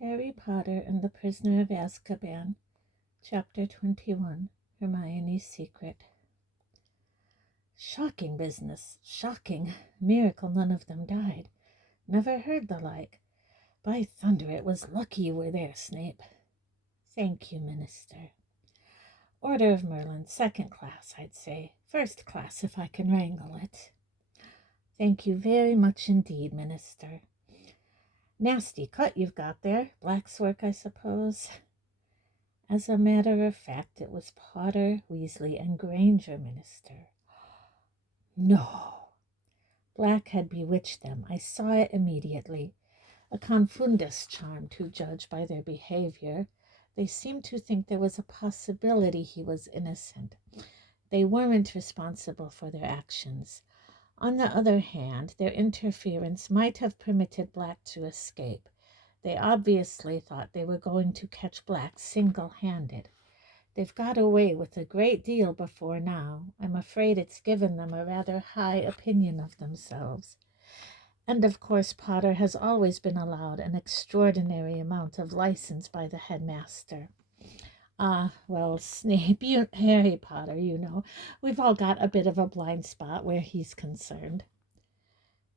Harry Potter and the Prisoner of Azkaban, Chapter 21, Hermione's Secret. Shocking business, shocking. Miracle none of them died. Never heard the like. By thunder, it was lucky you were there, Snape. Thank you, Minister. Order of Merlin, second class, I'd say. First class, if I can wrangle it. Thank you very much indeed, Minister. Nasty cut you've got there. Black's work, I suppose. As a matter of fact, it was Potter, Weasley, and Granger, Minister. No. Black had bewitched them. I saw it immediately. A confundus charm, to judge by their behavior. They seemed to think there was a possibility he was innocent. They weren't responsible for their actions. On the other hand, their interference might have permitted Black to escape. They obviously thought they were going to catch Black single-handed. They've got away with a great deal before now. I'm afraid it's given them a rather high opinion of themselves. And of course Potter has always been allowed an extraordinary amount of license by the headmaster. Well, Snape, Harry Potter, we've all got a bit of a blind spot where he's concerned.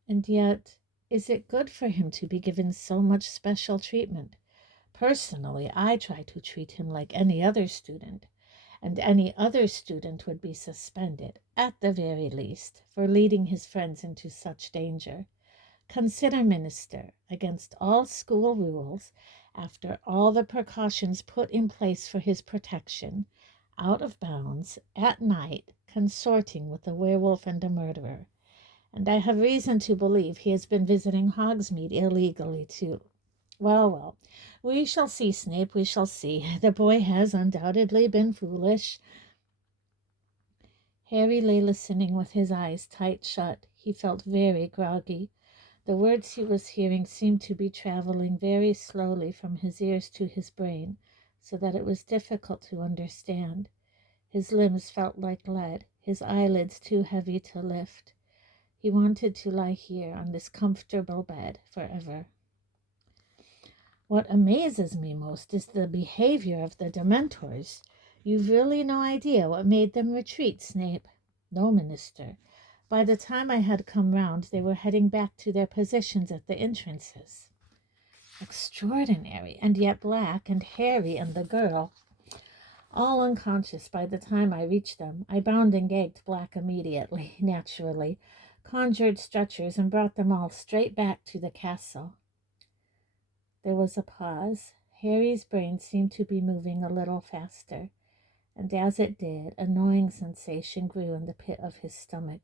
And yet, is it good for him to be given so much special treatment? Personally, I try to treat him like any other student, and any other student would be suspended, at the very least, for leading his friends into such danger. Consider, Minister, against all school rules, after all the precautions put in place for his protection, out of bounds, at night, consorting with a werewolf and a murderer. And I have reason to believe he has been visiting Hogsmeade illegally, too. Well, we shall see, Snape, we shall see. The boy has undoubtedly been foolish. Harry lay listening with his eyes tight shut. He felt very groggy. The words he was hearing seemed to be traveling very slowly from his ears to his brain, so that it was difficult to understand. His limbs felt like lead, his eyelids too heavy to lift. He wanted to lie here on this comfortable bed forever. What amazes me most is the behavior of the Dementors. You've really no idea what made them retreat, Snape. No, Minister. By the time I had come round, they were heading back to their positions at the entrances. Extraordinary, and yet Black and Harry and the girl, all unconscious by the time I reached them. I bound and gagged Black immediately, naturally, conjured stretchers, and brought them all straight back to the castle. There was a pause. Harry's brain seemed to be moving a little faster, and as it did, a gnawing sensation grew in the pit of his stomach.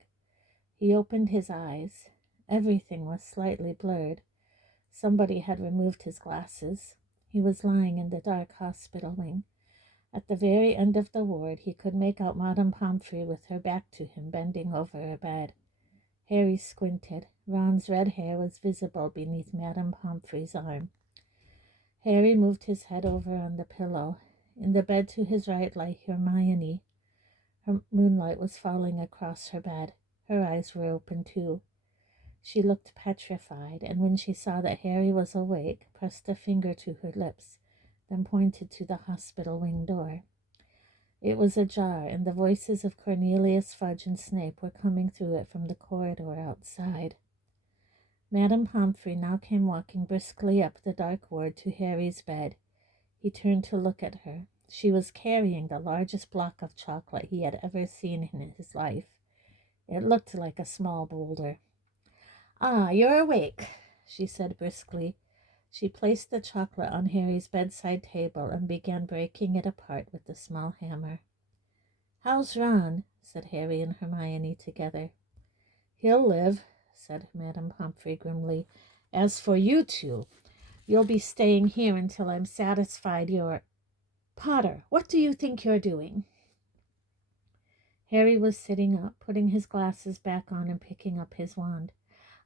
He opened his eyes. Everything was slightly blurred. Somebody had removed his glasses. He was lying in the dark hospital wing. At the very end of the ward, he could make out Madame Pomfrey with her back to him, bending over a bed. Harry squinted. Ron's red hair was visible beneath Madame Pomfrey's arm. Harry moved his head over on the pillow. In the bed to his right lay Hermione. Her moonlight was falling across her bed. Her eyes were open too. She looked petrified, and when she saw that Harry was awake, pressed a finger to her lips, then pointed to the hospital wing door. It was ajar, and the voices of Cornelius, Fudge, and Snape were coming through it from the corridor outside. Madame Pomfrey now came walking briskly up the dark ward to Harry's bed. He turned to look at her. She was carrying the largest block of chocolate he had ever seen in his life. It looked like a small boulder. "Ah, you're awake," she said briskly. She placed the chocolate on Harry's bedside table and began breaking it apart with the small hammer. "How's Ron?" said Harry and Hermione together. "He'll live," said Madame Pomfrey grimly. "As for you two, you'll be staying here until I'm satisfied you're... Potter, what do you think you're doing?" Harry was sitting up, putting his glasses back on and picking up his wand.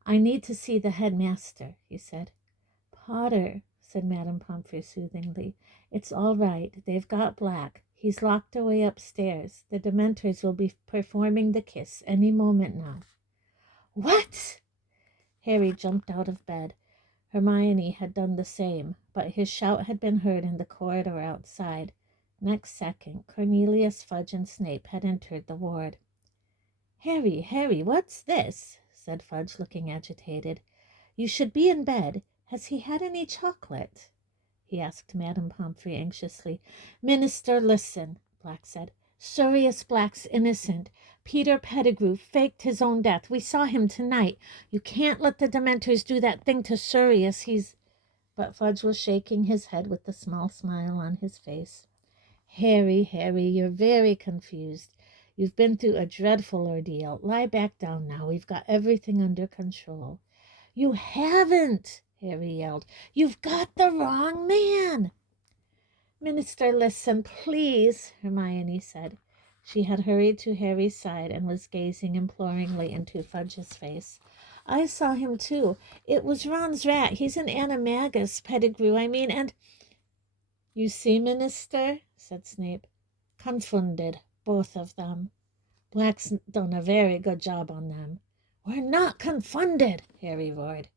"I need to see the headmaster," he said. "Potter," said Madame Pomfrey soothingly, "it's all right. They've got Black. He's locked away upstairs. The Dementors will be performing the kiss any moment now." "What?" Harry jumped out of bed. Hermione had done the same, but his shout had been heard in the corridor outside. Next second, Cornelius, Fudge, and Snape had entered the ward. Harry, what's this?" said Fudge, looking agitated. "You should be in bed. Has he had any chocolate?" he asked Madame Pomfrey anxiously. "Minister, listen," Black said. "Sirius Black's innocent. Peter Pettigrew faked his own death. We saw him tonight. You can't let the Dementors do that thing to Sirius. He's—" But Fudge was shaking his head with a small smile on his face. Harry, you're very confused. You've been through a dreadful ordeal. Lie back down now. We've got everything under control." "You haven't," Harry yelled. "You've got the wrong man." "Minister, listen, please," Hermione said. She had hurried to Harry's side and was gazing imploringly into Fudge's face. "I saw him too. It was Ron's rat. He's an animagus, Pettigrew, and—" "You see, Minister," said Snape. "Confounded, both of them. Black's done a very good job on them." "We're not confounded," Harry roared.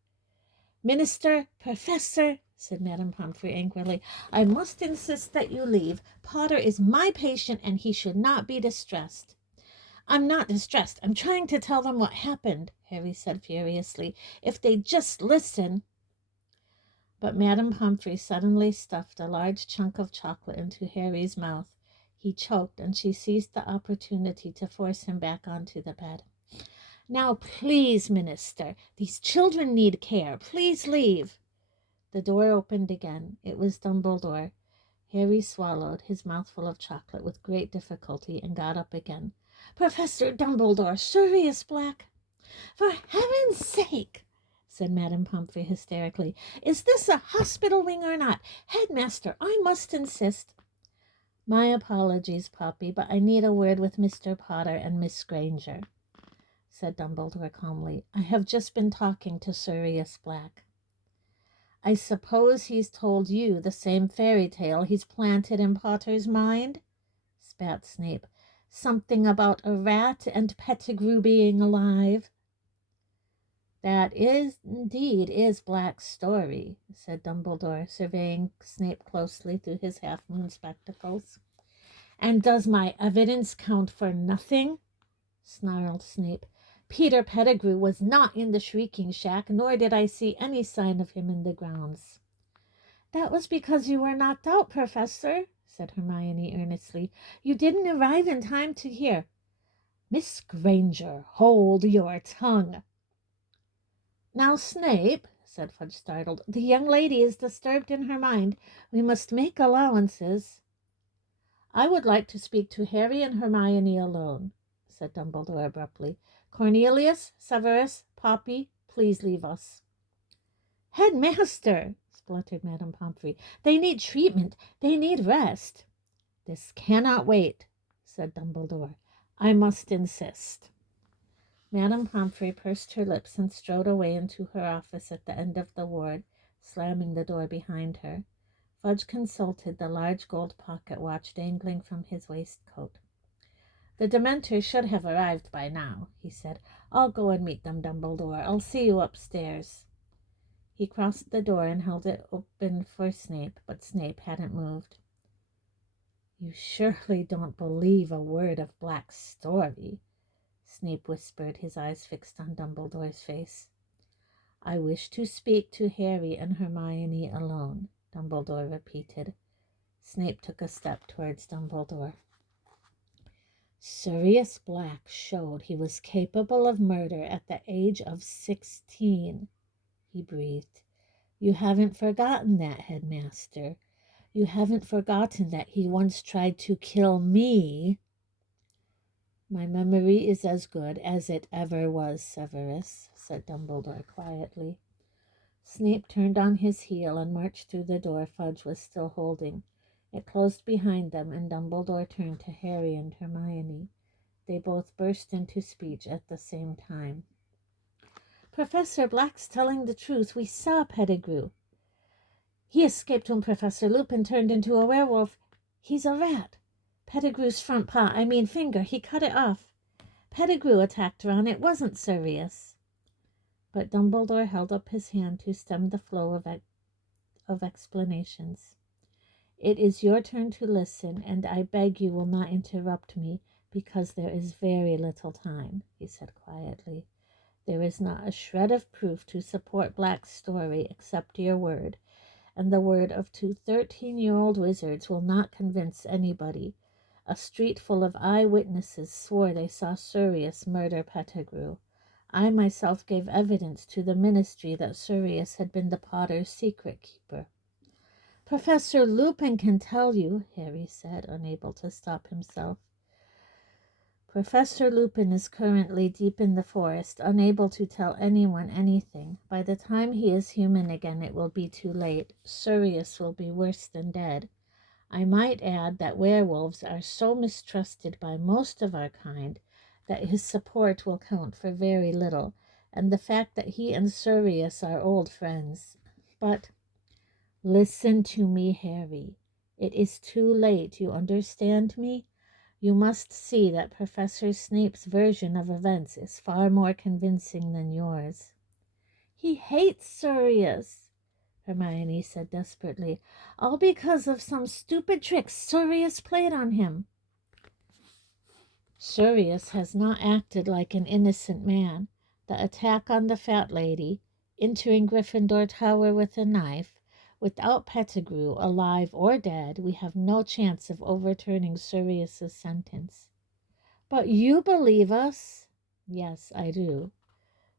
"Minister, Professor," said Madame Pomfrey angrily, "I must insist that you leave. Potter is my patient, and he should not be distressed." "I'm not distressed. I'm trying to tell them what happened," Harry said furiously. "If they'd just listen—" But Madame Pomfrey suddenly stuffed a large chunk of chocolate into Harry's mouth. He choked, and she seized the opportunity to force him back onto the bed. "Now, please, Minister, these children need care. Please leave." The door opened again. It was Dumbledore. Harry swallowed his mouthful of chocolate with great difficulty and got up again. "Professor Dumbledore, Sirius Black—" "For heaven's sake!" said Madame Pomfrey hysterically. "Is this a hospital wing or not? Headmaster, I must insist—" "My apologies, Poppy, but I need a word with Mr. Potter and Miss Granger," said Dumbledore calmly. "I have just been talking to Sirius Black." "I suppose he's told you the same fairy tale he's planted in Potter's mind?" spat Snape. "Something about a rat and Pettigrew being alive." "That is Black's story," said Dumbledore, surveying Snape closely through his half-moon spectacles. "And does my evidence count for nothing?" snarled Snape. "Peter Pettigrew was not in the Shrieking Shack, nor did I see any sign of him in the grounds." "That was because you were knocked out, Professor," said Hermione earnestly. "You didn't arrive in time to hear—" "Miss Granger, hold your tongue." "Now, Snape," said Fudge, startled, "the young lady is disturbed in her mind. We must make allowances." "I would like to speak to Harry and Hermione alone," said Dumbledore abruptly. "Cornelius, Severus, Poppy, please leave us." "Headmaster," spluttered Madame Pomfrey, "they need treatment. They need rest." "This cannot wait," said Dumbledore. "I must insist." Madame Pomfrey pursed her lips and strode away into her office at the end of the ward, slamming the door behind her. Fudge consulted the large gold pocket watch dangling from his waistcoat. "The Dementors should have arrived by now," he said. "I'll go and meet them, Dumbledore. I'll see you upstairs." He crossed the door and held it open for Snape, but Snape hadn't moved. "You surely don't believe a word of Black's story?" Snape whispered, his eyes fixed on Dumbledore's face. "I wish to speak to Harry and Hermione alone," Dumbledore repeated. Snape took a step towards Dumbledore. "Sirius Black showed he was capable of murder at the age of 16, he breathed. "You haven't forgotten that, Headmaster. You haven't forgotten that he once tried to kill me." "My memory is as good as it ever was, Severus," said Dumbledore quietly. Snape turned on his heel and marched through the door Fudge was still holding. It closed behind them, and Dumbledore turned to Harry and Hermione. They both burst into speech at the same time. "Professor Black's telling the truth. We saw Pettigrew. He escaped when Professor Lupin turned into a werewolf. He's a rat. Pettigrew's front paw, finger, he cut it off. Pettigrew attacked Ron. It wasn't Sirius." But Dumbledore held up his hand to stem the flow of explanations. It is your turn to listen, and I beg you will not interrupt me, because there is very little time, he said quietly. There is not a shred of proof to support Black's story except your word, and the word of 2 13-year-old wizards will not convince anybody. A street full of eyewitnesses swore they saw Sirius murder Pettigrew. I myself gave evidence to the ministry that Sirius had been the Potter's secret keeper. Professor Lupin can tell you, Harry said, unable to stop himself. Professor Lupin is currently deep in the forest, unable to tell anyone anything. By the time he is human again, it will be too late. Sirius will be worse than dead. I might add that werewolves are so mistrusted by most of our kind that his support will count for very little, and the fact that he and Sirius are old friends. But listen to me, Harry. It is too late, you understand me? You must see that Professor Snape's version of events is far more convincing than yours. He hates Sirius, Hermione said desperately, all because of some stupid tricks Sirius played on him. Sirius has not acted like an innocent man. The attack on the fat lady, entering Gryffindor Tower with a knife, without Pettigrew, alive or dead, we have no chance of overturning Sirius's sentence. But you believe us? Yes, I do,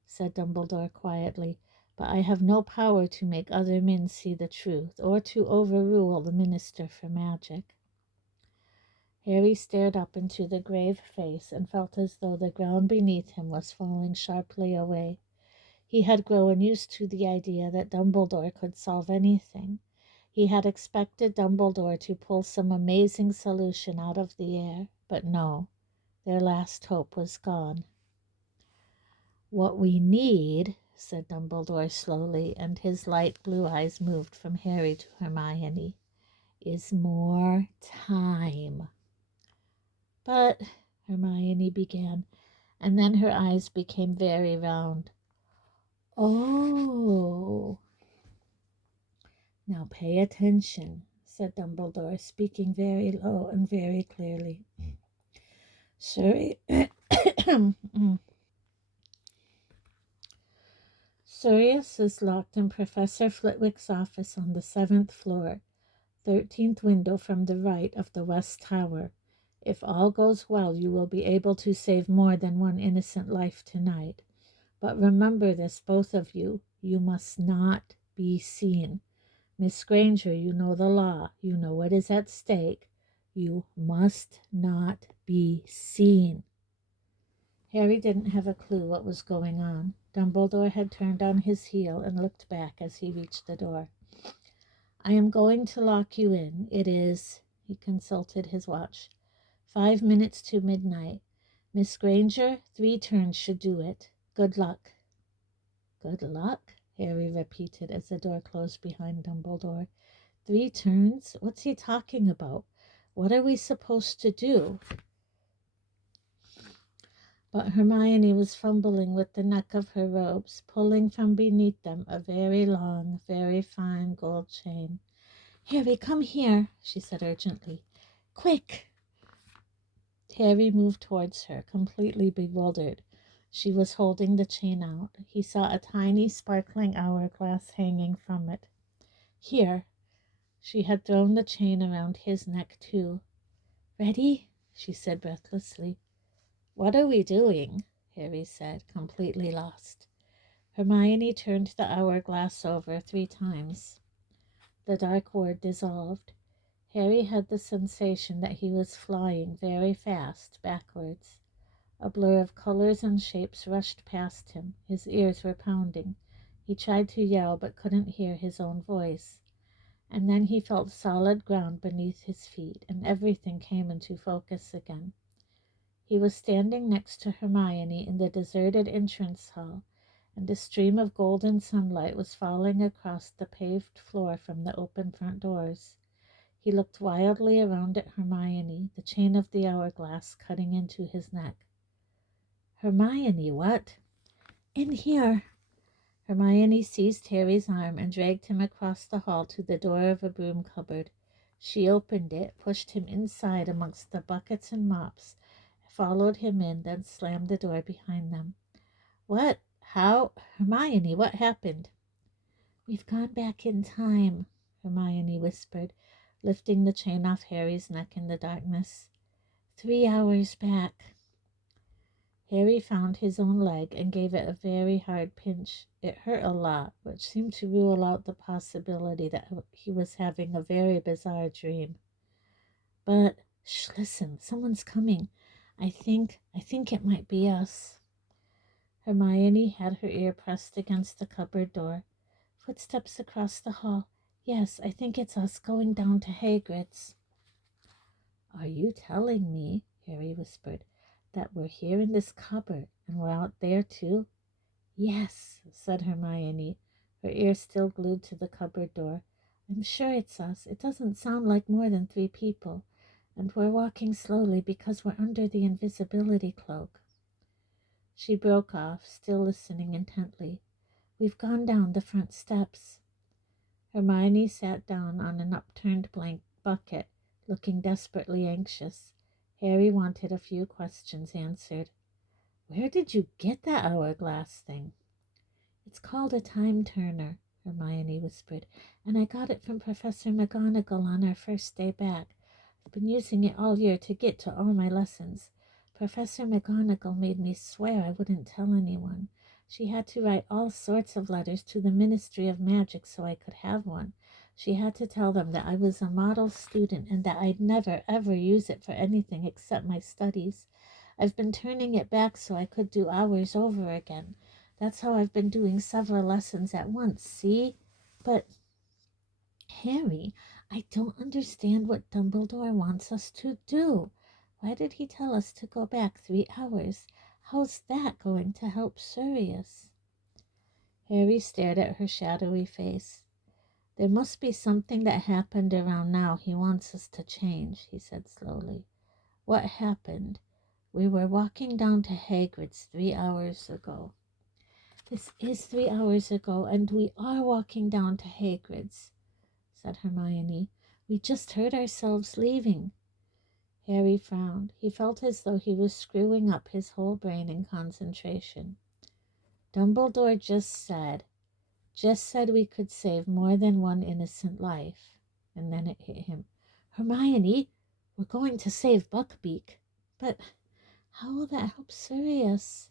said Dumbledore quietly, but I have no power to make other men see the truth, or to overrule the Minister for Magic. Harry stared up into the grave face and felt as though the ground beneath him was falling sharply away. He had grown used to the idea that Dumbledore could solve anything. He had expected Dumbledore to pull some amazing solution out of the air, but no, their last hope was gone. What we need, said Dumbledore slowly, and his light blue eyes moved from Harry to Hermione, is more time. But, Hermione began, and then her eyes became very round. Oh. Now pay attention, said Dumbledore, speaking very low and very clearly. Sirius is locked in Professor Flitwick's office on the 7th floor, 13th window from the right of the West Tower. If all goes well, you will be able to save more than one innocent life tonight. But remember this, both of you. You must not be seen. Miss Granger, you know the law. You know what is at stake. You must not be seen. Harry didn't have a clue what was going on. Dumbledore had turned on his heel and looked back as he reached the door. I am going to lock you in. It is, he consulted his watch, 5 minutes to midnight. Miss Granger, 3 turns should do it. Good luck. Good luck, Harry repeated as the door closed behind Dumbledore. 3 turns? What's he talking about? What are we supposed to do? But Hermione was fumbling with the neck of her robes, pulling from beneath them a very long, very fine gold chain. Harry, come here, she said urgently. Quick! Harry moved towards her, completely bewildered. She was holding the chain out. He saw a tiny, sparkling hourglass hanging from it. Here. She had thrown the chain around his neck, too. Ready? She said breathlessly. What are we doing? Harry said, completely lost. Hermione turned the hourglass over 3 times. The dark word dissolved. Harry had the sensation that he was flying very fast, backwards. A blur of colors and shapes rushed past him. His ears were pounding. He tried to yell, but couldn't hear his own voice. And then he felt solid ground beneath his feet, and everything came into focus again. He was standing next to Hermione in the deserted entrance hall, and a stream of golden sunlight was falling across the paved floor from the open front doors. He looked wildly around at Hermione, the chain of the hourglass cutting into his neck. Hermione, what? In here. Hermione seized Harry's arm and dragged him across the hall to the door of a broom cupboard. She opened it, pushed him inside amongst the buckets and mops, followed him in, then slammed the door behind them. What? How? Hermione, what happened? We've gone back in time, Hermione whispered, lifting the chain off Harry's neck in the darkness. 3 hours back. Harry found his own leg and gave it a very hard pinch. It hurt a lot, which seemed to rule out the possibility that he was having a very bizarre dream. But, shh, listen, someone's coming. I think it might be us. Hermione had her ear pressed against the cupboard door. Footsteps across the hall. Yes, I think it's us going down to Hagrid's. Are you telling me, Harry whispered, that we're here in this cupboard and we're out there too? Yes, said Hermione, her ear still glued to the cupboard door. I'm sure it's us. It doesn't sound like more than 3 people, and we're walking slowly because we're under the invisibility cloak. She broke off, still listening intently. We've gone down the front steps. Hermione sat down on an upturned blank bucket, looking desperately anxious. Harry wanted a few questions answered. Where did you get that hourglass thing? It's called a time turner, Hermione whispered, and I got it from Professor McGonagall on our first day back. I've been using it all year to get to all my lessons. Professor McGonagall made me swear I wouldn't tell anyone. She had to write all sorts of letters to the Ministry of Magic so I could have one. She had to tell them that I was a model student and that I'd never, ever use it for anything except my studies. I've been turning it back so I could do hours over again. That's how I've been doing several lessons at once, see? But, Harry, I don't understand what Dumbledore wants us to do. Why did he tell us to go back 3 hours? How's that going to help Sirius? Harry stared at her shadowy face. There must be something that happened around now he wants us to change, he said slowly. What happened? We were walking down to Hagrid's 3 hours ago. This is 3 hours ago, and we are walking down to Hagrid's, said Hermione. We just heard ourselves leaving. Harry frowned. He felt as though he was screwing up his whole brain in concentration. Dumbledore just said we could save more than one innocent life. And then it hit him. Hermione, we're going to save Buckbeak. But how will that help Sirius?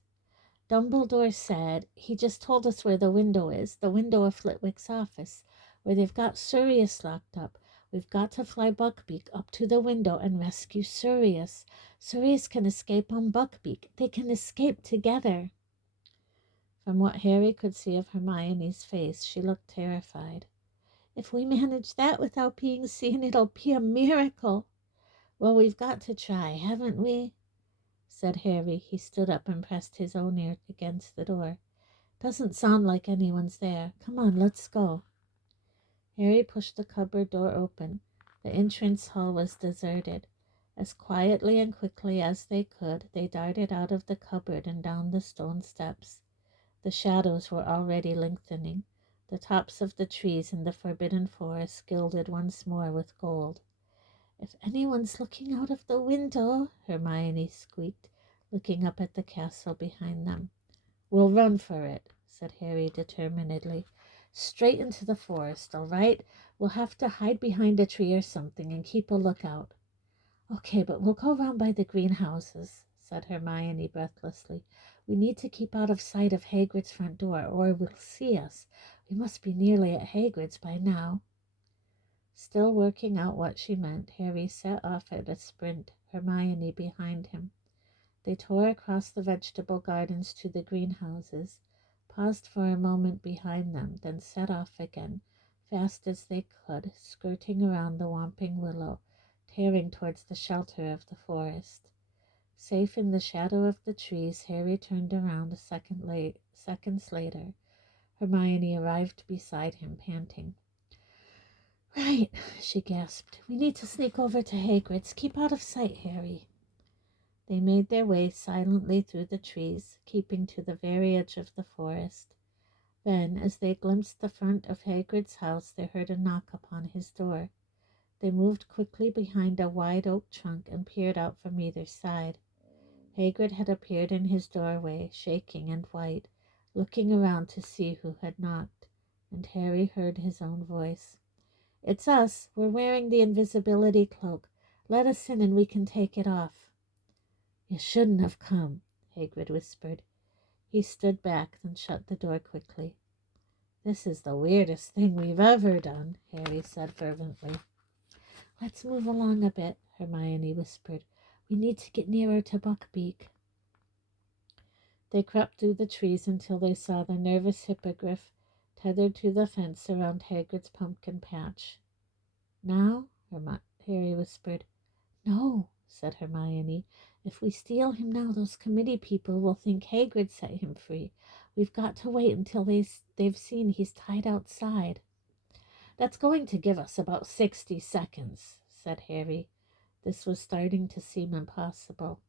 Dumbledore said he just told us where the window is, the window of Flitwick's office, where they've got Sirius locked up. We've got to fly Buckbeak up to the window and rescue Sirius. Sirius can escape on Buckbeak. They can escape together. From what Harry could see of Hermione's face, she looked terrified. If we manage that without being seen, it'll be a miracle. Well, we've got to try, haven't we? Said Harry. He stood up and pressed his own ear against the door. Doesn't sound like anyone's there. Come on, let's go. Harry pushed the cupboard door open. The entrance hall was deserted. As quietly and quickly as they could, they darted out of the cupboard and down the stone steps. The shadows were already lengthening. The tops of the trees in the forbidden forest gilded once more with gold. If anyone's looking out of the window, Hermione squeaked, looking up at the castle behind them. We'll run for it, said Harry determinedly. Straight into the forest, all right? We'll have to hide behind a tree or something and keep a lookout. Okay, but we'll go round by the greenhouses, said Hermione breathlessly. We need to keep out of sight of Hagrid's front door, or it will see us. We must be nearly at Hagrid's by now. Still working out what she meant, Harry set off at a sprint, Hermione behind him. They tore across the vegetable gardens to the greenhouses, paused for a moment behind them, then set off again, fast as they could, skirting around the whomping willow, tearing towards the shelter of the forest. Safe in the shadow of the trees, Harry turned around seconds later. Hermione arrived beside him, panting. Right, she gasped. We need to sneak over to Hagrid's. Keep out of sight, Harry. They made their way silently through the trees, keeping to the very edge of the forest. Then, as they glimpsed the front of Hagrid's house, they heard a knock upon his door. They moved quickly behind a wide oak trunk and peered out from either side. Hagrid had appeared in his doorway, shaking and white, looking around to see who had knocked, and Harry heard his own voice. "It's us. We're wearing the invisibility cloak. Let us in and we can take it off." "You shouldn't have come," Hagrid whispered. He stood back, then shut the door quickly. "This is the weirdest thing we've ever done," Harry said fervently. "Let's move along a bit," Hermione whispered. "We need to get nearer to Buckbeak." They crept through the trees until they saw the nervous hippogriff tethered to the fence around Hagrid's pumpkin patch. "Now?" Harry whispered. "No," said Hermione. "If we steal him now, those committee people will think Hagrid set him free. We've got to wait until they've seen he's tied outside." "That's going to give us about 60 seconds," said Harry. This was starting to seem impossible.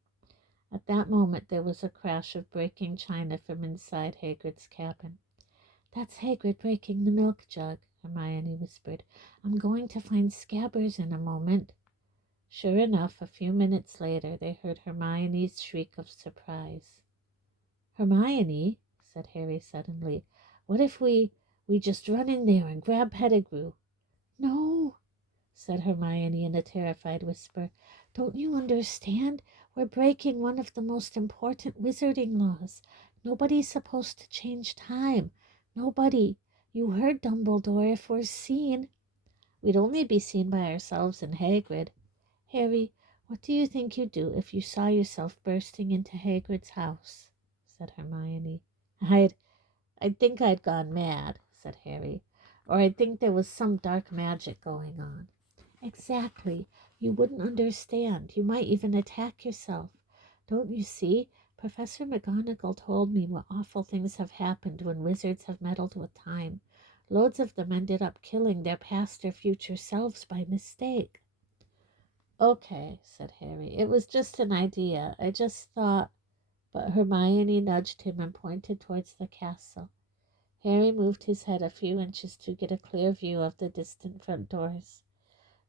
At that moment there was a crash of breaking china from inside Hagrid's cabin. "That's Hagrid breaking the milk jug," Hermione whispered. "I'm going to find Scabbers in a moment." Sure enough, a few minutes later they heard Hermione's shriek of surprise. "Hermione," said Harry suddenly, "what if we just run in there and grab Pettigrew?" "No," said Hermione in a terrified whisper. "Don't you understand? We're breaking one of the most important wizarding laws. Nobody's supposed to change time. Nobody. You heard Dumbledore. If we're seen, we'd only be seen by ourselves and Hagrid. Harry, what do you think you'd do if you saw yourself bursting into Hagrid's house?" said Hermione. I'd think I'd gone mad," said Harry. "Or I'd think there was some dark magic going on." "Exactly. You wouldn't understand. You might even attack yourself. Don't you see? Professor McGonagall told me what awful things have happened when wizards have meddled with time. Loads of them ended up killing their past or future selves by mistake." "Okay," said Harry. "It was just an idea. I just thought—" But Hermione nudged him and pointed towards the castle. Harry moved his head a few inches to get a clear view of the distant front doors.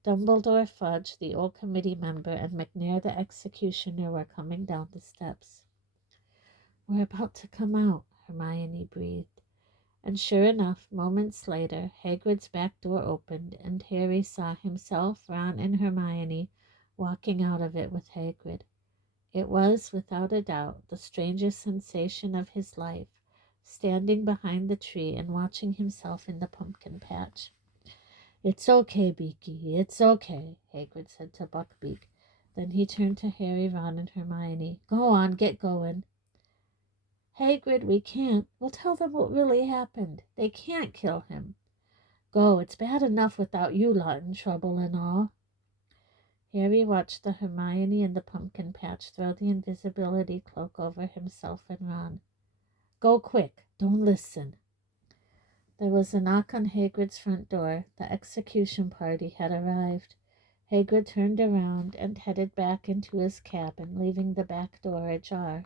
Dumbledore, Fudge, the old committee member, and McNair the executioner were coming down the steps. "We're about to come out," Hermione breathed. And sure enough, moments later, Hagrid's back door opened, and Harry saw himself, Ron, and Hermione walking out of it with Hagrid. It was, without a doubt, the strangest sensation of his life, standing behind the tree and watching himself in the pumpkin patch. "It's okay, Beaky, it's okay," Hagrid said to Buckbeak. Then he turned to Harry, Ron, and Hermione. "Go on, get going." "Hagrid, we can't. We'll tell them what really happened. They can't kill him." "Go, it's bad enough without you lot in trouble and all." Harry watched the Hermione in the pumpkin patch throw the invisibility cloak over himself and Ron. "Go quick, don't listen." There was a knock on Hagrid's front door. The execution party had arrived. Hagrid turned around and headed back into his cabin, leaving the back door ajar.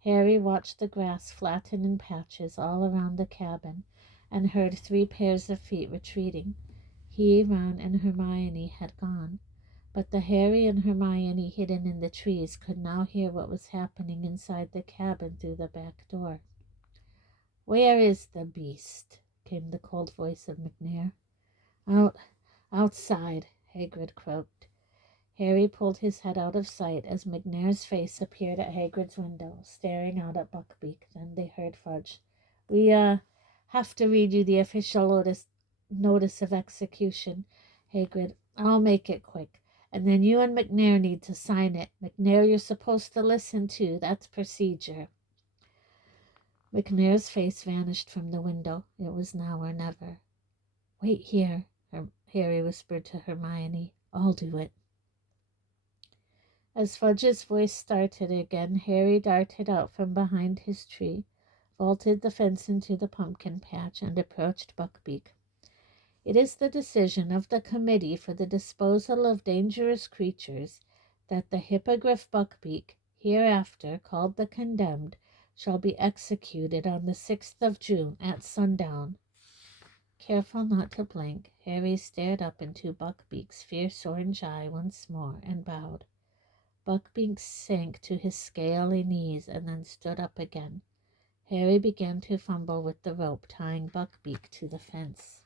Harry watched the grass flatten in patches all around the cabin and heard 3 pairs of feet retreating. He, Ron, and Hermione had gone, but the Harry and Hermione hidden in the trees could now hear what was happening inside the cabin through the back door. "Where is the beast?" came the cold voice of McNair. Outside," Hagrid croaked. Harry pulled his head out of sight as McNair's face appeared at Hagrid's window, staring out at Buckbeak. Then they heard Fudge. "We have to read you the official notice of execution, Hagrid. I'll make it quick. And then you and McNair need to sign it. McNair, you're supposed to listen too. That's procedure." McNair's face vanished from the window. It was now or never. "Wait here," Harry whispered to Hermione. "I'll do it." As Fudge's voice started again, Harry darted out from behind his tree, vaulted the fence into the pumpkin patch, and approached Buckbeak. "It is the decision of the Committee for the Disposal of Dangerous Creatures that the Hippogriff Buckbeak, hereafter called the Condemned, shall be executed on the 6th of June at sundown. Careful not to blink, Harry stared up into Buckbeak's fierce orange eye once more and bowed. Buckbeak sank to his scaly knees and then stood up again. Harry began to fumble with the rope tying Buckbeak to the fence.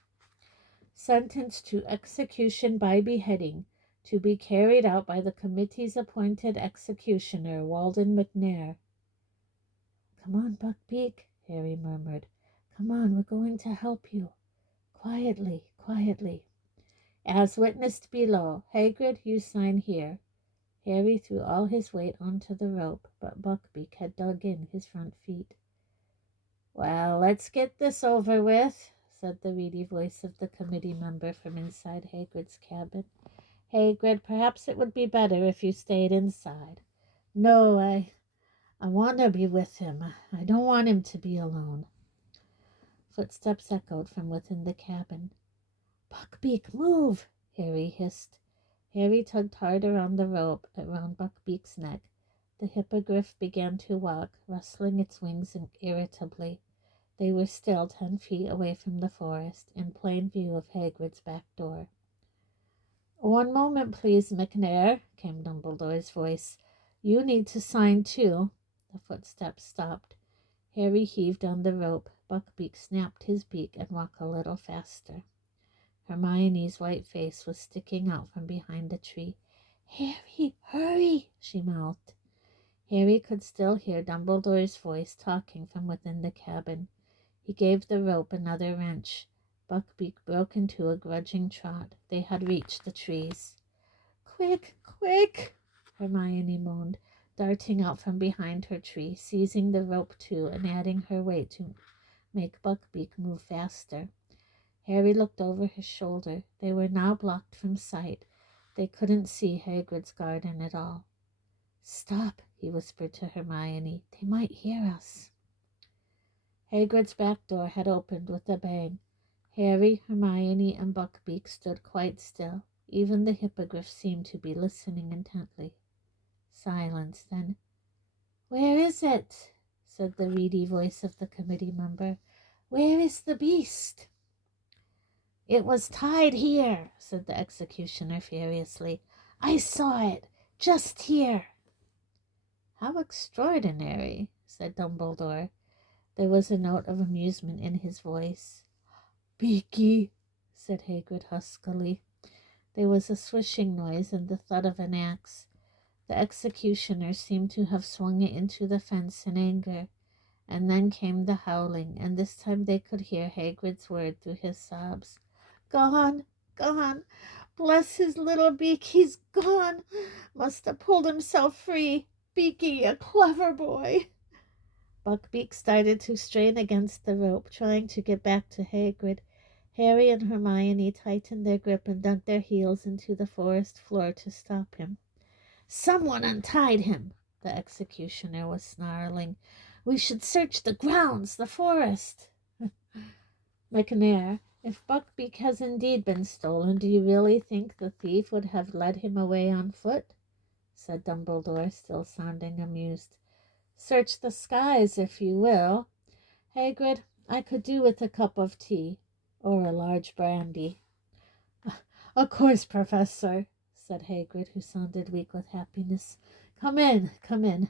Sentenced to execution by beheading, to be carried out by the committee's appointed executioner, Walden McNair. Come on, Buckbeak, Harry murmured. Come on, we're going to help you. Quietly, quietly. As witnessed below. Hagrid, you sign here. Harry threw all his weight onto the rope, but Buckbeak had dug in his front feet. Well, let's get this over with, said the reedy voice of the committee member from inside Hagrid's cabin. Hagrid, perhaps it would be better if you stayed inside. No, I want to be with him. I don't want him to be alone. Footsteps echoed from within the cabin. Buckbeak, move, Harry hissed. Harry tugged hard around the rope around Buckbeak's neck. The hippogriff began to walk, rustling its wings irritably. They were still 10 feet away from the forest, in plain view of Hagrid's back door. One moment, please, McNair, came Dumbledore's voice. You need to sign, too. The footsteps stopped. Harry heaved on the rope. Buckbeak snapped his beak and walked a little faster. Hermione's white face was sticking out from behind a tree. Harry, hurry, she mouthed. Harry could still hear Dumbledore's voice talking from within the cabin. He gave the rope another wrench. Buckbeak broke into a grudging trot. They had reached the trees. Quick, quick, Hermione moaned, darting out from behind her tree, seizing the rope too and adding her weight to make Buckbeak move faster. Harry looked over his shoulder. They were now blocked from sight. They couldn't see Hagrid's garden at all. Stop, he whispered to Hermione. They might hear us. Hagrid's back door had opened with a bang. Harry, Hermione, and Buckbeak stood quite still. Even the hippogriff seemed to be listening intently. Silence, then. Where is it? Said the reedy voice of the committee member. Where is the beast? It was tied here, said the executioner furiously. I saw it, just here. How extraordinary, said Dumbledore. There was a note of amusement in his voice. Beaky, said Hagrid huskily. There was a swishing noise and the thud of an axe. The executioner seemed to have swung it into the fence in anger. And then came the howling, and this time they could hear Hagrid's word through his sobs. Gone, gone. Bless his little beak, he's gone. Must have pulled himself free. Beaky, a clever boy. Buckbeak started to strain against the rope, trying to get back to Hagrid. Harry and Hermione tightened their grip and dug their heels into the forest floor to stop him. Someone untied him, the executioner was snarling. We should search the grounds, the forest. McNair, if Buckbeak has indeed been stolen, do you really think the thief would have led him away on foot? Said Dumbledore, still sounding amused. Search the skies, if you will. Hagrid, I could do with a cup of tea, or a large brandy. Of course, Professor, said Hagrid, who sounded weak with happiness. Come in, come in.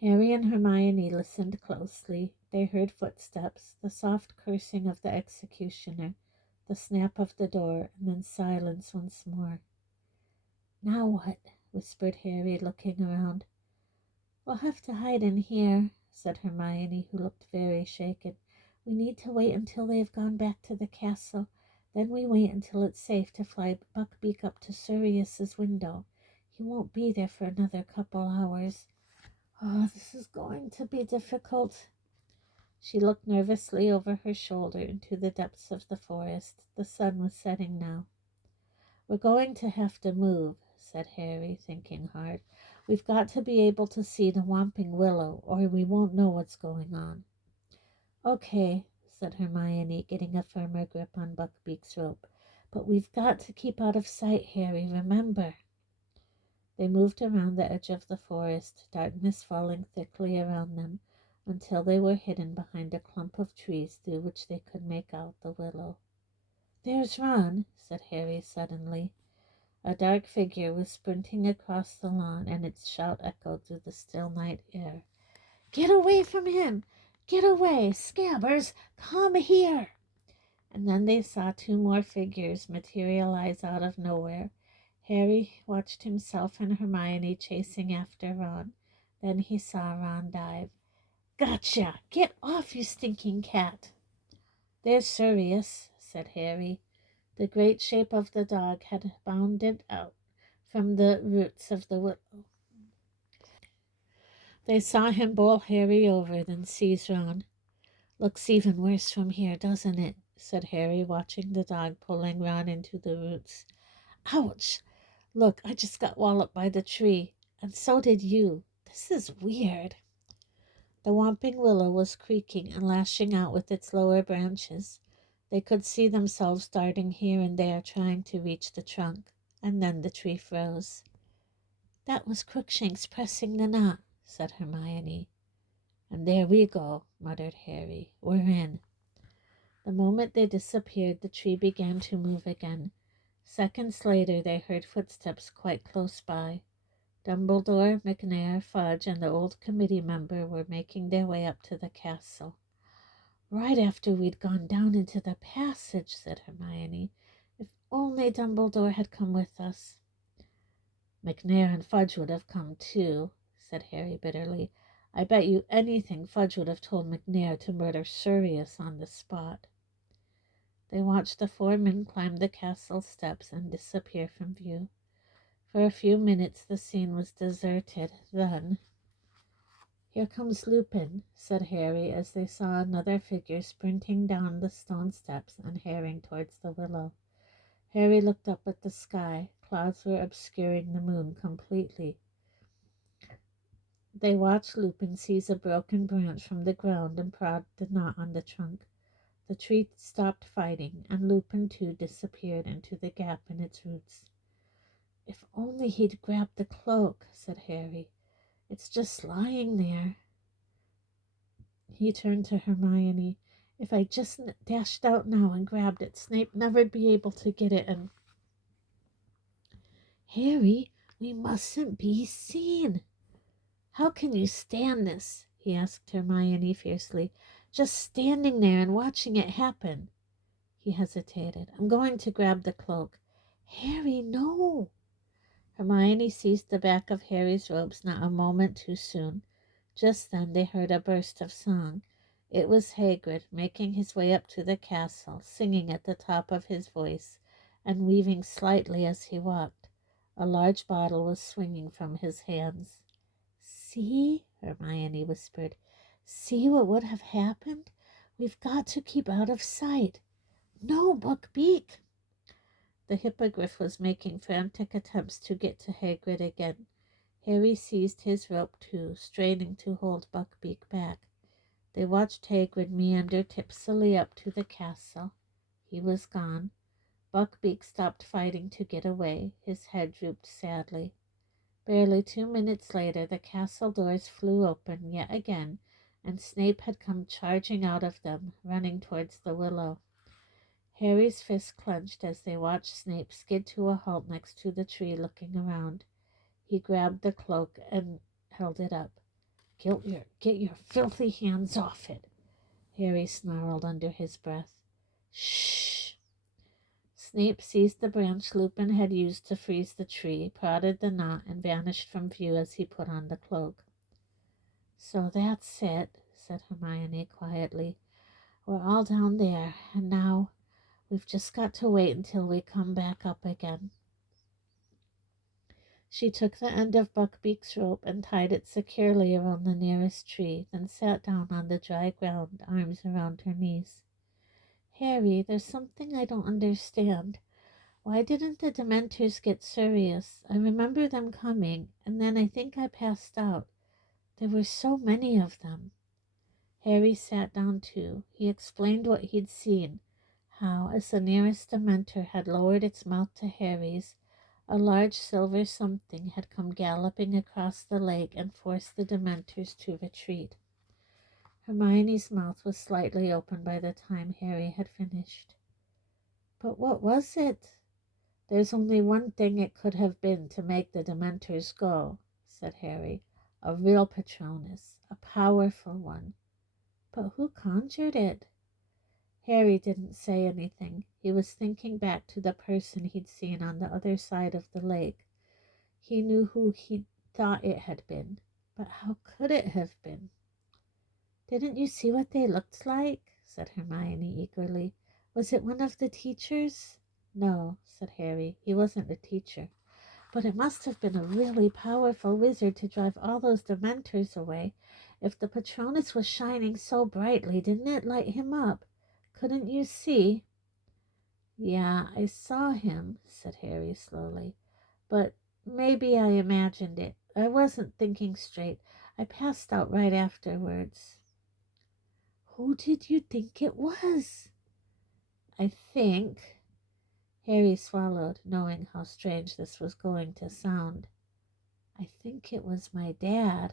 Harry and Hermione listened closely. They heard footsteps, the soft cursing of the executioner, the snap of the door, and then silence once more. Now what? Whispered Harry, looking around. We'll have to hide in here, said Hermione, who looked very shaken. We need to wait until they have gone back to the castle. Then we wait until it's safe to fly Buckbeak up to Sirius's window. He won't be there for another couple hours. Oh, this is going to be difficult. She looked nervously over her shoulder into the depths of the forest. The sun was setting now. We're going to have to move, said Harry, thinking hard. We've got to be able to see the Whomping Willow, or we won't know what's going on. Okay, said Hermione, getting a firmer grip on Buckbeak's rope. But we've got to keep out of sight, Harry, remember. They moved around the edge of the forest, darkness falling thickly around them, until they were hidden behind a clump of trees through which they could make out the willow. "There's Ron," said Harry suddenly. A dark figure was sprinting across the lawn, and its shout echoed through the still night air. "Get away from him! Get away! Scabbers, come here!" And then they saw two more figures materialize out of nowhere. Harry watched himself and Hermione chasing after Ron. Then he saw Ron dive. "Gotcha! Get off, you stinking cat!" "There's Sirius," said Harry. The great shape of the dog had bounded out from the roots of the willow. They saw him bowl Harry over, then seize Ron. "Looks even worse from here, doesn't it?" said Harry, watching the dog pulling Ron into the roots. "Ouch! Look, I just got walloped by the tree, and so did you. This is weird." The whomping willow was creaking and lashing out with its lower branches. They could see themselves darting here and there, trying to reach the trunk, and then the tree froze. "That was Crookshanks pressing the knot," said Hermione. "And there we go," muttered Harry. "We're in." The moment they disappeared, the tree began to move again. Seconds later, they heard footsteps quite close by. Dumbledore, McNair, Fudge, and the old committee member were making their way up to the castle. "Right after we'd gone down into the passage," said Hermione. "If only Dumbledore had come with us." "McNair and Fudge would have come too," said Harry bitterly. "I bet you anything Fudge would have told McNair to murder Sirius on the spot." They watched the four men climb the castle steps and disappear from view. For a few minutes the scene was deserted. Then, "Here comes Lupin," said Harry, as they saw another figure sprinting down the stone steps and hurrying towards the willow. Harry looked up at the sky. Clouds were obscuring the moon completely. They watched Lupin seize a broken branch from the ground and prod the knot on the trunk. The tree stopped fighting, and Lupin too disappeared into the gap in its roots. "If only he'd grabbed the cloak," said Harry. "It's just lying there." He turned to Hermione. "If I just dashed out now and grabbed it, Snape never'd be able to get it and—" "Harry, we mustn't be seen." "How can you stand this?" he asked Hermione fiercely. "Just standing there and watching it happen." He hesitated. "I'm going to grab the cloak." "Harry, no." Hermione seized the back of Harry's robes not a moment too soon. Just then they heard a burst of song. It was Hagrid making his way up to the castle, singing at the top of his voice and weaving slightly as he walked. A large bottle was swinging from his hands. "See," Hermione whispered. "See what would have happened? We've got to keep out of sight. No, Buckbeak!" The hippogriff was making frantic attempts to get to Hagrid again. Harry seized his rope too, straining to hold Buckbeak back. They watched Hagrid meander tipsily up to the castle. He was gone. Buckbeak stopped fighting to get away. His head drooped sadly. Barely 2 minutes later, the castle doors flew open yet again, and Snape had come charging out of them, running towards the willow. Harry's fist clenched as they watched Snape skid to a halt next to the tree, looking around. He grabbed the cloak and held it up. Get your filthy hands off it," Harry snarled under his breath. "Shh!" Snape seized the branch Lupin had used to freeze the tree, prodded the knot, and vanished from view as he put on the cloak. "So that's it," said Hermione quietly. "We're all down there, and now we've just got to wait until we come back up again." She took the end of Buckbeak's rope and tied it securely around the nearest tree, then sat down on the dry ground, arms around her knees. "Harry, there's something I don't understand. Why didn't the Dementors get Sirius? I remember them coming, and then I think I passed out. There were so many of them." Harry sat down too. He explained what he'd seen, how, as the nearest Dementor had lowered its mouth to Harry's, A large silver something had come galloping across the lake and forced the Dementors to retreat. Hermione's mouth was slightly open by the time Harry had finished. But what was it? There's only one thing it could have been to make the Dementors go, said Harry. A real Patronus, a powerful one. But who conjured it? Harry didn't say anything. He was thinking back to the person he'd seen on the other side of the lake. He knew who he thought it had been, but how could it have been? Didn't you see what they looked like? Said Hermione eagerly. Was it one of the teachers? No, said Harry. He wasn't a teacher. But it must have been a really powerful wizard to drive all those Dementors away. If the Patronus was shining so brightly, didn't it light him up? Couldn't you see? Yeah, I saw him, said Harry slowly. But maybe I imagined it. I wasn't thinking straight. I passed out right afterwards. Who did you think it was? I think... Harry swallowed, knowing how strange this was going to sound. I think it was my dad.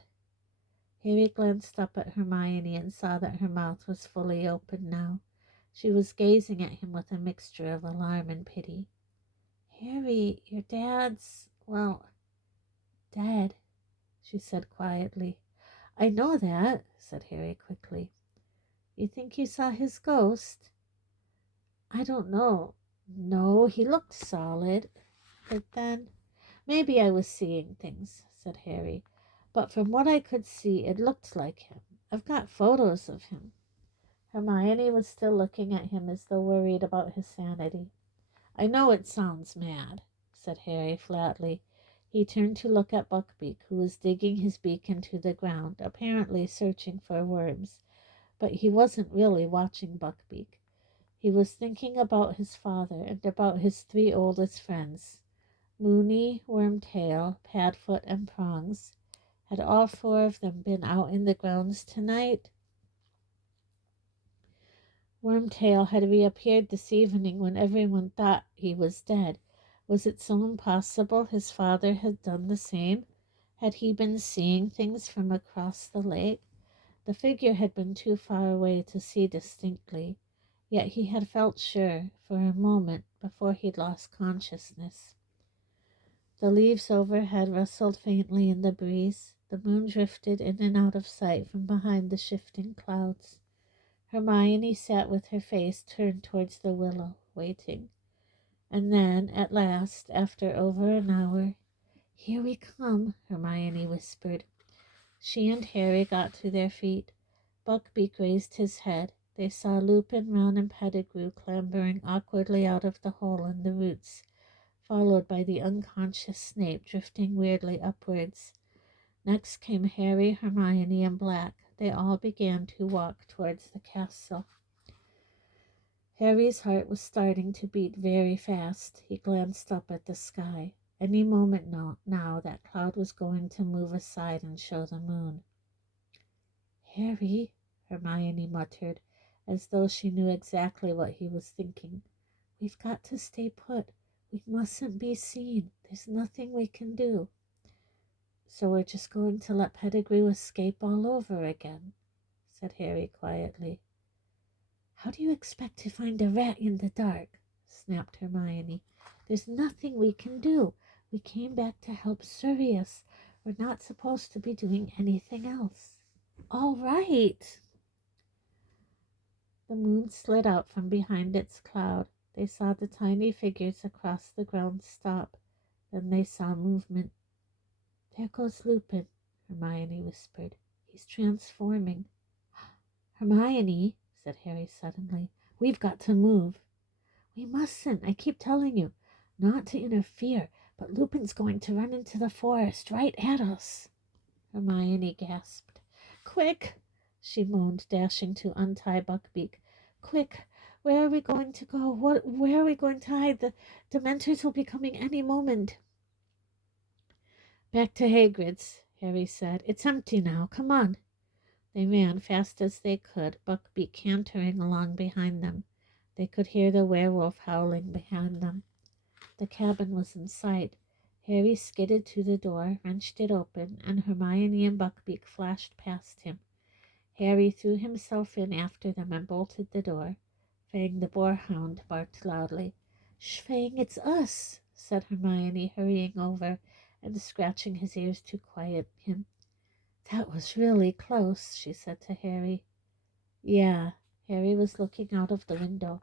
Harry glanced up at Hermione and saw that her mouth was fully open now. She was gazing at him with a mixture of alarm and pity. Harry, your dad's, well, dead, she said quietly. I know that, said Harry quickly. You think you saw his ghost? I don't know. No, he looked solid. But then, maybe I was seeing things, said Harry. But from what I could see, it looked like him. I've got photos of him. Hermione was still looking at him as though worried about his sanity. I know it sounds mad, said Harry flatly. He turned to look at Buckbeak, who was digging his beak into the ground, apparently searching for worms. But he wasn't really watching Buckbeak. He was thinking about his father and about his three oldest friends, Moony, Wormtail, Padfoot, and Prongs. Had all four of them been out in the grounds tonight? Wormtail had reappeared this evening when everyone thought he was dead. Was it so impossible his father had done the same? Had he been seeing things from across the lake? The figure had been too far away to see distinctly, yet he had felt sure for a moment before he'd lost consciousness. The leaves overhead rustled faintly in the breeze. The moon drifted in and out of sight from behind the shifting clouds. Hermione sat with her face turned towards the willow, waiting. And then, at last, after over an hour, "Here we come," Hermione whispered. She and Harry got to their feet. Buckbeak raised his head. They saw Lupin, Ron, and Pettigrew clambering awkwardly out of the hole in the roots, followed by the unconscious Snape drifting weirdly upwards. Next came Harry, Hermione, and Black. They all began to walk towards the castle. Harry's heart was starting to beat very fast. He glanced up at the sky. Any moment now that cloud was going to move aside and show the moon. "Harry," Hermione muttered, as though she knew exactly what he was thinking. "We've got to stay put. We mustn't be seen. There's nothing we can do." "So we're just going to let Pettigrew escape all over again," said Harry quietly. "How do you expect to find a rat in the dark?" snapped Hermione. "There's nothing we can do. We came back to help Sirius. We're not supposed to be doing anything else." "All right." The moon slid out from behind its cloud. They saw the tiny figures across the ground stop. Then they saw movement. "There goes Lupin," Hermione whispered. "He's transforming." "Hermione," said Harry suddenly, "we've got to move." "We mustn't. I keep telling you not to interfere, but Lupin's going to run into the forest right at us." Hermione gasped. "Quick!" she moaned, dashing to untie Buckbeak. "Quick! Where are we going to go? Where are we going to hide? The Dementors will be coming any moment." "Back to Hagrid's," Harry said. "It's empty now. Come on." They ran fast as they could, Buckbeak cantering along behind them. They could hear the werewolf howling behind them. The cabin was in sight. Harry skidded to the door, wrenched it open, and Hermione and Buckbeak flashed past him. Harry threw himself in after them and bolted the door. Fang the boarhound barked loudly. "Shh, Fang, it's us," said Hermione, hurrying over and scratching his ears to quiet him. "That was really close," she said to Harry. "Yeah." Harry was looking out of the window.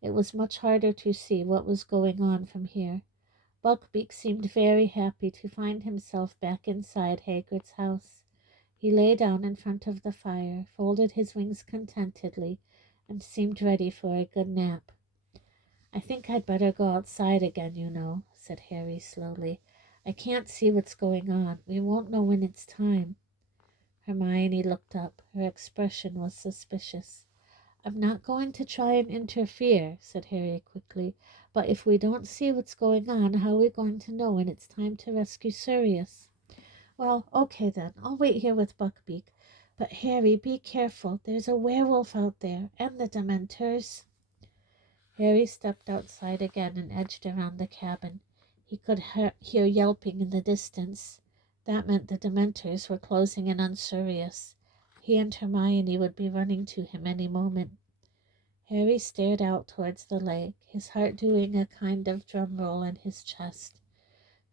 It was much harder to see what was going on from here. Buckbeak seemed very happy to find himself back inside Hagrid's house. He lay down in front of the fire, folded his wings contentedly, and seemed ready for a good nap. "I think I'd better go outside again, you know," said Harry slowly. "I can't see what's going on. We won't know when it's time." Hermione looked up. Her expression was suspicious. "I'm not going to try and interfere," said Harry quickly. "But if we don't see what's going on, how are we going to know when it's time to rescue Sirius?" "Well, okay then. I'll wait here with Buckbeak. But Harry, be careful. There's a werewolf out there, and the Dementors." Harry stepped outside again and edged around the cabin. He could hear yelping in the distance. That meant the Dementors were closing in on Sirius. He and Hermione would be running to him any moment. Harry stared out towards the lake, his heart doing a kind of drum roll in his chest.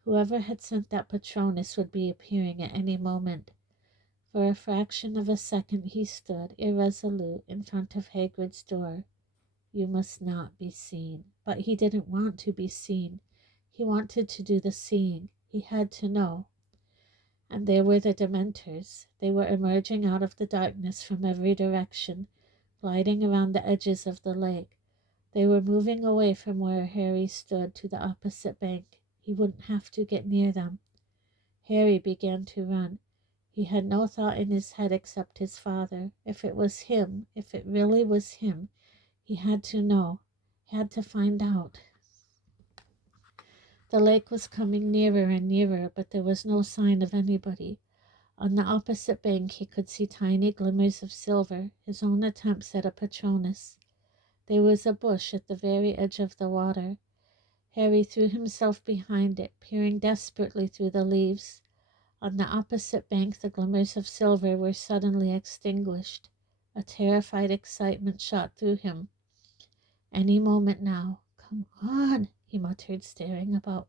Whoever had sent that Patronus would be appearing at any moment. For a fraction of a second he stood, irresolute, in front of Hagrid's door. You must not be seen. But he didn't want to be seen. He wanted to do the seeing. He had to know. And there were the Dementors. They were emerging out of the darkness from every direction, gliding around the edges of the lake. They were moving away from where Harry stood to the opposite bank. He wouldn't have to get near them. Harry began to run. He had no thought in his head except his father. If it was him, if it really was him, he had to know, had to find out. The lake was coming nearer and nearer, but there was no sign of anybody. On the opposite bank he could see tiny glimmers of silver, his own attempts at a Patronus. There was a bush at the very edge of the water. Harry threw himself behind it, peering desperately through the leaves. On the opposite bank the glimmers of silver were suddenly extinguished. A terrified excitement shot through him. Any moment now. "Come on," he muttered, staring about.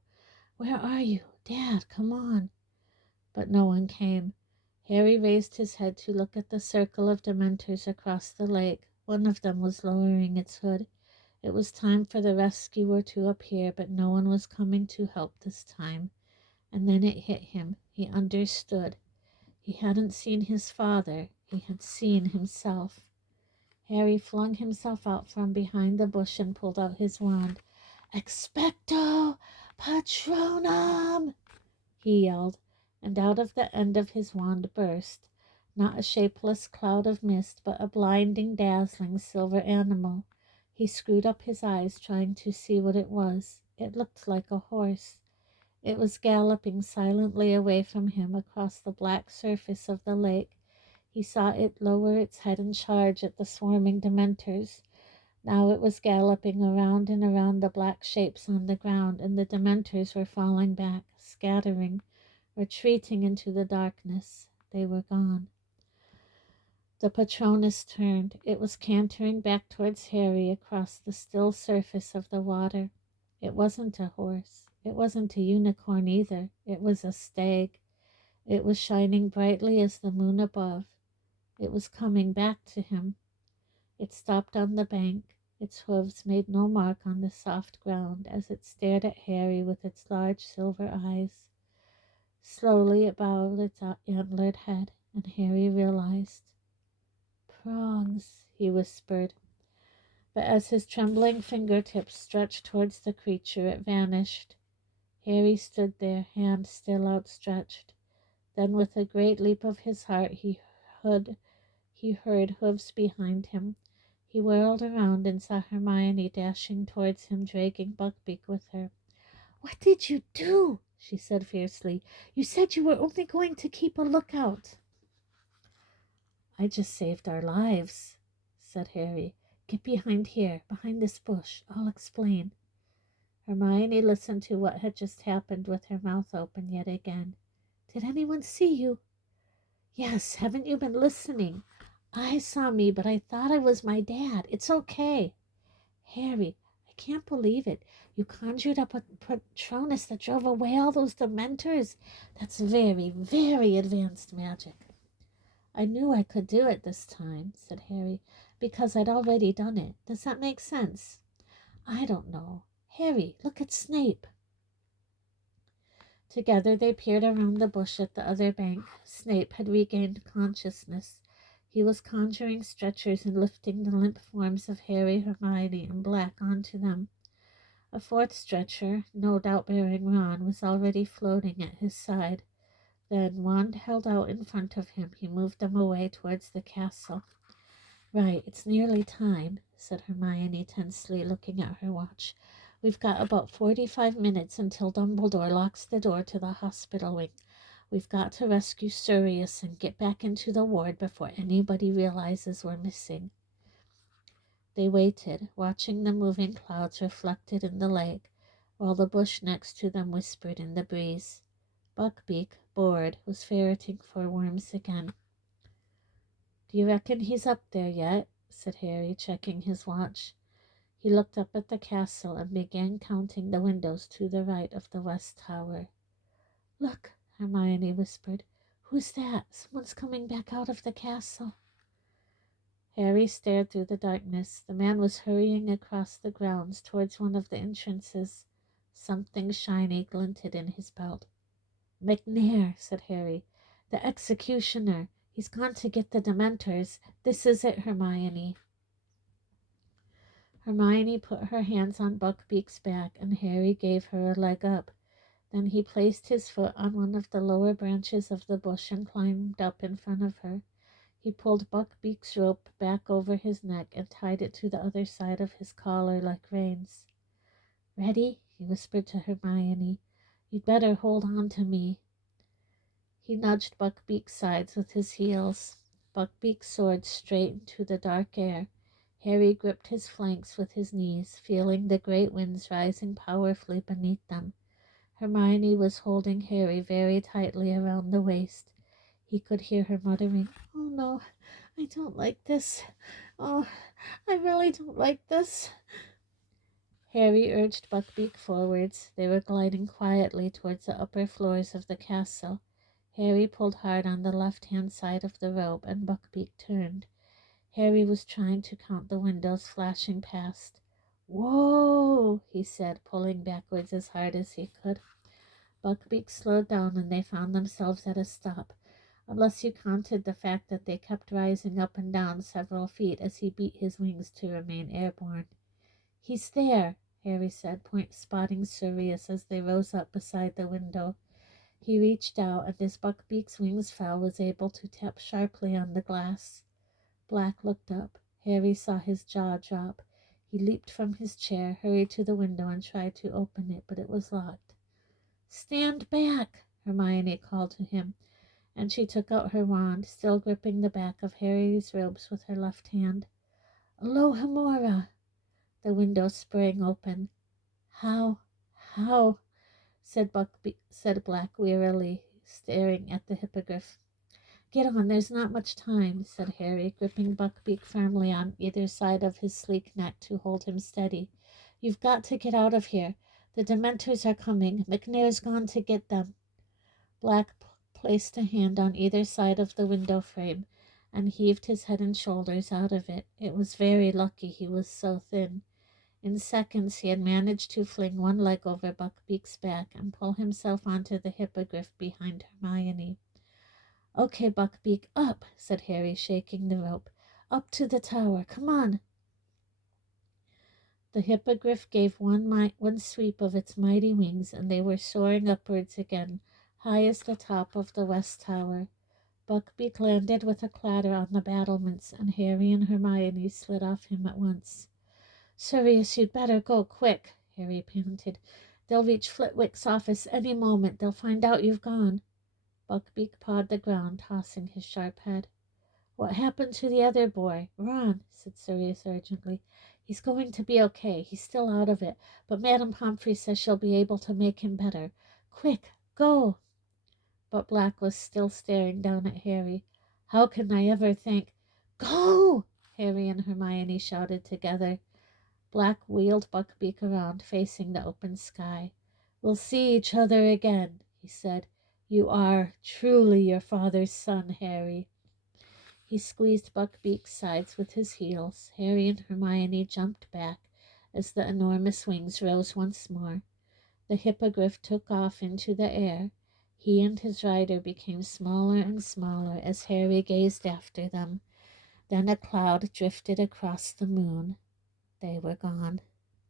"Where are you? Dad, come on." But no one came. Harry raised his head to look at the circle of Dementors across the lake. One of them was lowering its hood. It was time for the rescuer to appear, but no one was coming to help this time. And then it hit him. He understood. He hadn't seen his father. He had seen himself. Harry flung himself out from behind the bush and pulled out his wand. "Expecto Patronum!" he yelled, and out of the end of his wand burst, not a shapeless cloud of mist, but a blinding, dazzling silver animal. He screwed up his eyes, trying to see what it was. It looked like a horse. It was galloping silently away from him across the black surface of the lake. He saw it lower its head and charge at the swarming Dementors. Now it was galloping around and around the black shapes on the ground, and the Dementors were falling back, scattering, retreating into the darkness. They were gone. The Patronus turned. It was cantering back towards Harry across the still surface of the water. It wasn't a horse. It wasn't a unicorn either. It was a stag. It was shining brightly as the moon above. It was coming back to him. It stopped on the bank. Its hooves made no mark on the soft ground as it stared at Harry with its large silver eyes. Slowly it bowed its antlered head, and Harry realized. "Prongs," he whispered. But as his trembling fingertips stretched towards the creature, it vanished. Harry stood there, hand still outstretched. Then with a great leap of his heart he heard hooves behind him. He whirled around and saw Hermione dashing towards him, dragging Buckbeak with her. "What did you do?" she said fiercely. "You said you were only going to keep a lookout." "I just saved our lives," said Harry. "Get behind here, behind this bush. I'll explain." Hermione listened to what had just happened with her mouth open yet again. Did anyone see you? Yes, haven't you been listening? I saw me, but I thought I was my dad. It's okay. Harry, I can't believe it. You conjured up a Patronus that drove away all those Dementors. That's very, very advanced magic. I knew I could do it this time, said Harry, because I'd already done it. Does that make sense? I don't know. Harry, look at Snape. Together they peered around the bush at the other bank. Snape had regained consciousness. He was conjuring stretchers and lifting the limp forms of Harry, Hermione, and Black onto them. A fourth stretcher, no doubt bearing Ron, was already floating at his side. Then, wand held out in front of him, he moved them away towards the castle. Right, it's nearly time, said Hermione tensely, looking at her watch. We've got about 45 minutes until Dumbledore locks the door to the hospital wing. We've got to rescue Sirius and get back into the ward before anybody realizes we're missing. They waited, watching the moving clouds reflected in the lake, while the bush next to them whispered in the breeze. Buckbeak, bored, was ferreting for worms again. Do you reckon he's up there yet? Said Harry, checking his watch. He looked up at the castle and began counting the windows to the right of the west tower. Look, Hermione whispered. Who's that? Someone's coming back out of the castle. Harry stared through the darkness. The man was hurrying across the grounds towards one of the entrances. Something shiny glinted in his belt. McNair, said Harry. The executioner. He's gone to get the Dementors. This is it, Hermione. Hermione put her hands on Buckbeak's back, and Harry gave her a leg up. Then he placed his foot on one of the lower branches of the bush and climbed up in front of her. He pulled Buckbeak's rope back over his neck and tied it to the other side of his collar like reins. Ready? He whispered to Hermione. You'd better hold on to me. He nudged Buckbeak's sides with his heels. Buckbeak soared straight into the dark air. Harry gripped his flanks with his knees, feeling the great winds rising powerfully beneath them. Hermione was holding Harry very tightly around the waist. He could hear her muttering, Oh no, I don't like this. Oh, I really don't like this. Harry urged Buckbeak forwards. They were gliding quietly towards the upper floors of the castle. Harry pulled hard on the left-hand side of the rope, and Buckbeak turned. Harry was trying to count the windows flashing past. Whoa, he said, pulling backwards as hard as he could. Buckbeak slowed down, and they found themselves at a stop, unless you counted the fact that they kept rising up and down several feet as he beat his wings to remain airborne. He's there, Harry said, spotting Sirius as they rose up beside the window. He reached out, and as Buckbeak's wings fell, was able to tap sharply on the glass. Black looked up. Harry saw his jaw drop. He leaped from his chair, hurried to the window, and tried to open it, but it was locked. Stand back, Hermione called to him, and she took out her wand, still gripping the back of Harry's robes with her left hand. Alohomora! The window sprang open. How, said Black wearily, staring at the hippogriff. Get on, there's not much time, said Harry, gripping Buckbeak firmly on either side of his sleek neck to hold him steady. You've got to get out of here. The Dementors are coming. McNair's gone to get them. Black placed a hand on either side of the window frame and heaved his head and shoulders out of it. It was very lucky he was so thin. In seconds he had managed to fling one leg over Buckbeak's back and pull himself onto the hippogriff behind Hermione. Okay, Buckbeak, up, said Harry, shaking the rope. Up to the tower, come on. The hippogriff gave one sweep of its mighty wings, and they were soaring upwards again, high as the top of the west tower. Buckbeak landed with a clatter on the battlements, and Harry and Hermione slid off him at once. Sirius, you'd better go quick, Harry panted. They'll reach Flitwick's office any moment. They'll find out you've gone. Buckbeak pawed the ground, tossing his sharp head. What happened to the other boy? Ron, said Sirius urgently. He's going to be okay. He's still out of it, but Madame Pomfrey says she'll be able to make him better. Quick, go! But Black was still staring down at Harry. How can I ever thank... Go! Harry and Hermione shouted together. Black wheeled Buckbeak around, facing the open sky. We'll see each other again, he said. You are truly your father's son, Harry. He squeezed Buckbeak's sides with his heels. Harry and Hermione jumped back as the enormous wings rose once more. The hippogriff took off into the air. He and his rider became smaller and smaller as Harry gazed after them. Then a cloud drifted across the moon. They were gone.